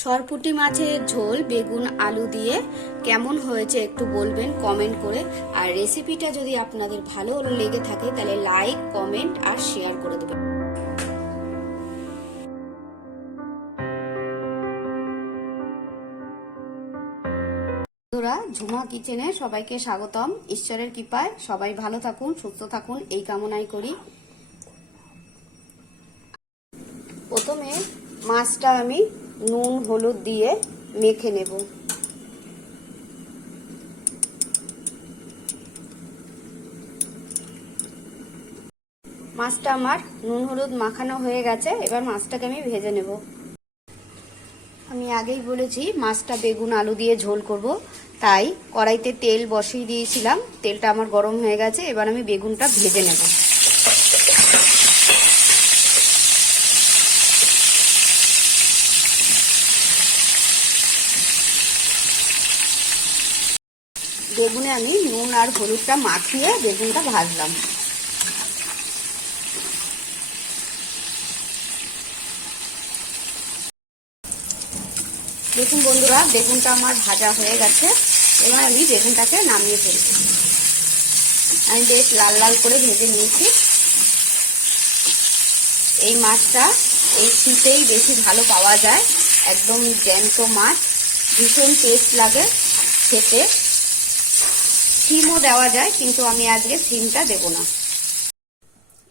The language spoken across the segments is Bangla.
সরপুঁটি মাছের ঝোল বেগুন আলু দিয়ে কেমন হয়েছে একটু বলবেন কমেন্ট করে। আর রেসিপিটা যদি আপনাদের ভালো লেগে থাকে তাহলে লাইক কমেন্ট আর শেয়ার করে দেবেন। বন্ধুরা, ঝুমা কিচেনে সবাইকে স্বাগতম। ঈশ্বরের কৃপায় সবাই ভালো থাকুন, সুস্থ থাকুন এই কামনাই করি। প্রথমে মাছটা আমি নুন হলুদ দিয়ে মেখে নেব। মাছটা আমার নুন হলুদ মাখানো হয়ে গেছে, এবার মাছটাকে আমি ভেজে নেব। আমি আগেই বলেছি মাছটা বেগুন আলু দিয়ে ঝোল করব, তাই কড়াইতে তেল বসিয়ে দিয়েছিলাম। তেলটা আমার গরম হয়ে গেছে, এবার আমি বেগুনটা ভেজে নেব। বেগুনে আমি নুন আর হলুদটা মাখিয়ে বেগুনটা ভাজলাম। দেখুন বন্ধুরা, বেগুনটা আমার ভাজা হয়ে গেছে। এবার আমি বেগুনটাকে নামিয়ে ফেলব। আমি বেশ লাল লাল করে ভেজে নিয়েছি। এই মাছটা এই শীতেই বেশি ভালো পাওয়া যায়, একদম জ্যান্ত মাছ, ভীষণ টেস্ট লাগে খেতে। শিমও দেওয়া যায়, কিন্তু আমি আজকে শিমটা দেব না।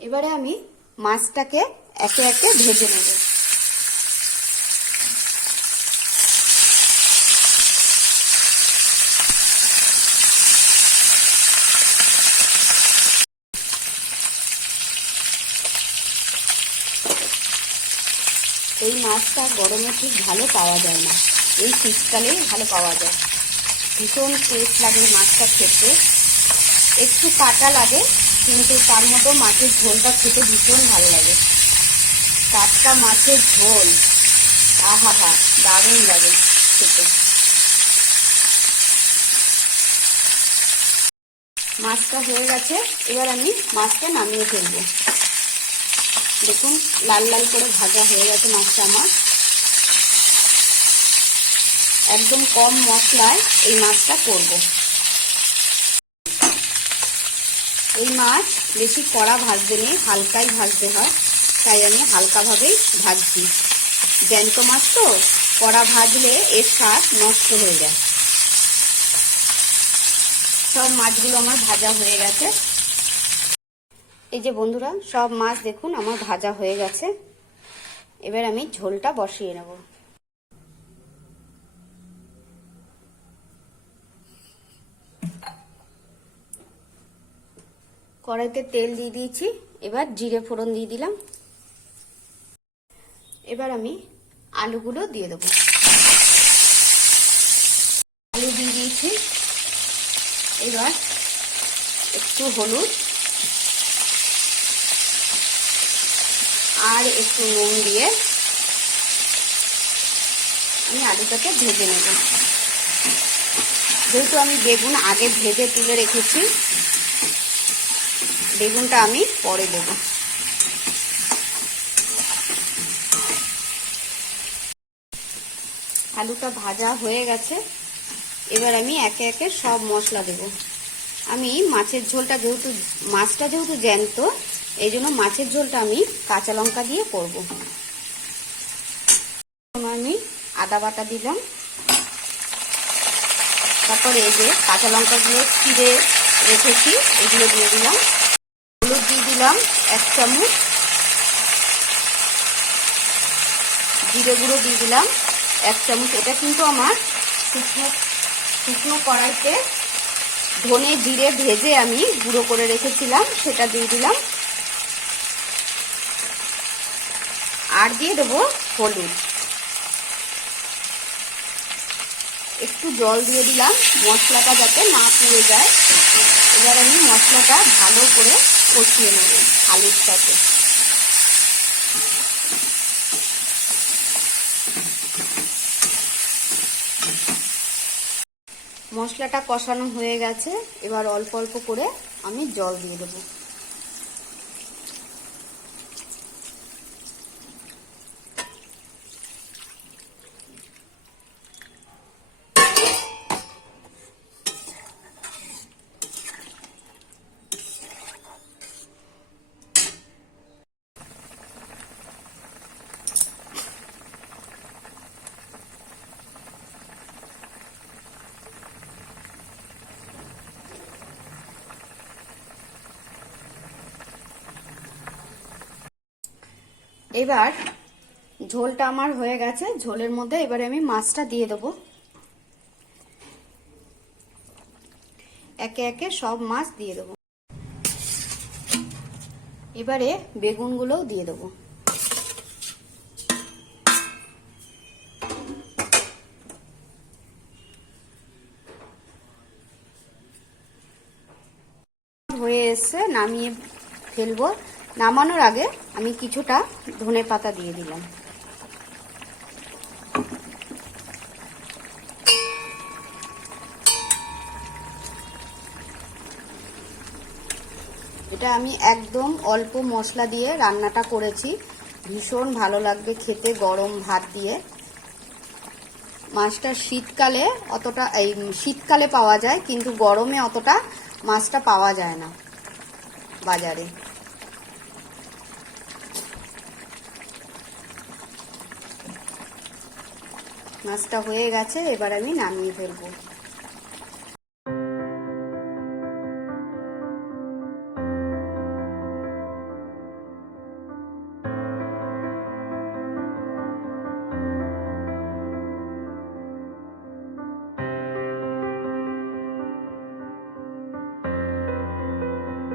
এবারে আমি মাছটাকে একে একে ভেজে নেব। এই মাছটা গরমে ঠিক ভালো পাওয়া যায় না, এই শীতকালেই ভালো পাওয়া যায়। ভীষণ টেস্ট লাগে মাছটা খেতে, একটু কাঁটা লাগে, কিন্তু তার মতো মাছের ঝোলটা খেতে ভীষণ ভালো লাগে। টাটকা মাছের ঝোল আহা হা, দারুণ লাগে খেতে। মাছটা হয়ে গেছে, এবার আমি মাছটা নামিয়ে ফেলবো। দেখুন লাল লাল করে ভাজা হয়ে গেছে মাছটা আমার। একদম কম মশলায় এই মাছটা করব। এই মাছ বেশি কড়া ভাজতে নেই, হালকাই ভাজতে হয়, তাই আমি হালকাভাবেই ভাজছি। জ্যান্ত মাছ তো, কড়া ভাজলে এর স্বাদ নষ্ট হয়ে যায়। সব মাছগুলো আমার ভাজা হয়ে গেছে। এই যে বন্ধুরা, সব মাছ দেখুন আমার ভাজা হয়ে গেছে। এবার আমি ঝোলটা বসিয়ে নেব। কড়াইতে তেল দিয়ে দিয়েছি, এবার জিরে ফোড়ন দিয়ে দিলাম। এবার আমি আলুগুলো দিয়ে দেবো। আলু দিয়ে দিয়েছি। এবার একটু হলুদ আর একটু নুন দিয়ে আমি আলুটাকে ভেজে নেব। যেহেতু আমি বেগুন আগে ভেজে তুলে রেখেছি, বেগুনটা আমি পরে দেব। আলুটা ভাজা হয়ে গেছে, এবার আমি একে একে সব মশলা দেব। আমি মাছের ঝোলটা মাছটা যেহেতু জ্যান্ত, এই জন্য মাছের ঝোলটা আমি কাঁচা লঙ্কা দিয়ে করব। আমি আদা বাটা দিলাম, তারপরে এই যে কাঁচা লঙ্কাগুলো চিড়ে রেখেছি এগুলো দিয়ে দিলাম। হলুদ দিয়ে দিলাম 1 চামচ, জিরে গুঁড়ো দিয়ে দিলাম 1 চামচ। এটা কিন্তু আমার শুকনো কড়াইতে ধনে জিরে ভেজে আমি গুঁড়ো করে রেখেছিলাম, সেটা দিয়ে দিলাম। আর দিয়ে দেবো হলুদ, একটু জল দিয়ে দিলাম মশলাটা যাতে না পুড়ে যায়। এবার আমি মশলাটা ভালো করে কষিয়ে নেব আলুর সাথে। মশলাটা কষানো হয়ে গেছে, এবার অল্প অল্প করে আমি জল দিয়ে দেবো। এবার ঝোলটা আমার হয়ে গেছে, ঝোলের মধ্যে এবারে আমি মাছটা দিয়ে দেবো। একে একে সব মাছ দিয়ে দেবো। এবারে বেগুনগুলোও দিয়ে দেবো। হয়ে এসছে, নামিয়ে ফেলবো। নামানোর আগে আমি কিছুটা ধনেপাতা দিয়ে দিলাম। এটা আমি একদম অল্প মশলা দিয়ে রান্নাটা করেছি, ভীষণ ভালো লাগবে খেতে গরম ভাত দিয়ে। মাছটা শীতকালে অতটা, এই শীতকালে পাওয়া যায়, কিন্তু গরমে অতটা মাছটা পাওয়া যায় না বাজারে। মাছটা হয়ে গেছে, এবার আমি নামিয়ে ফেলবো।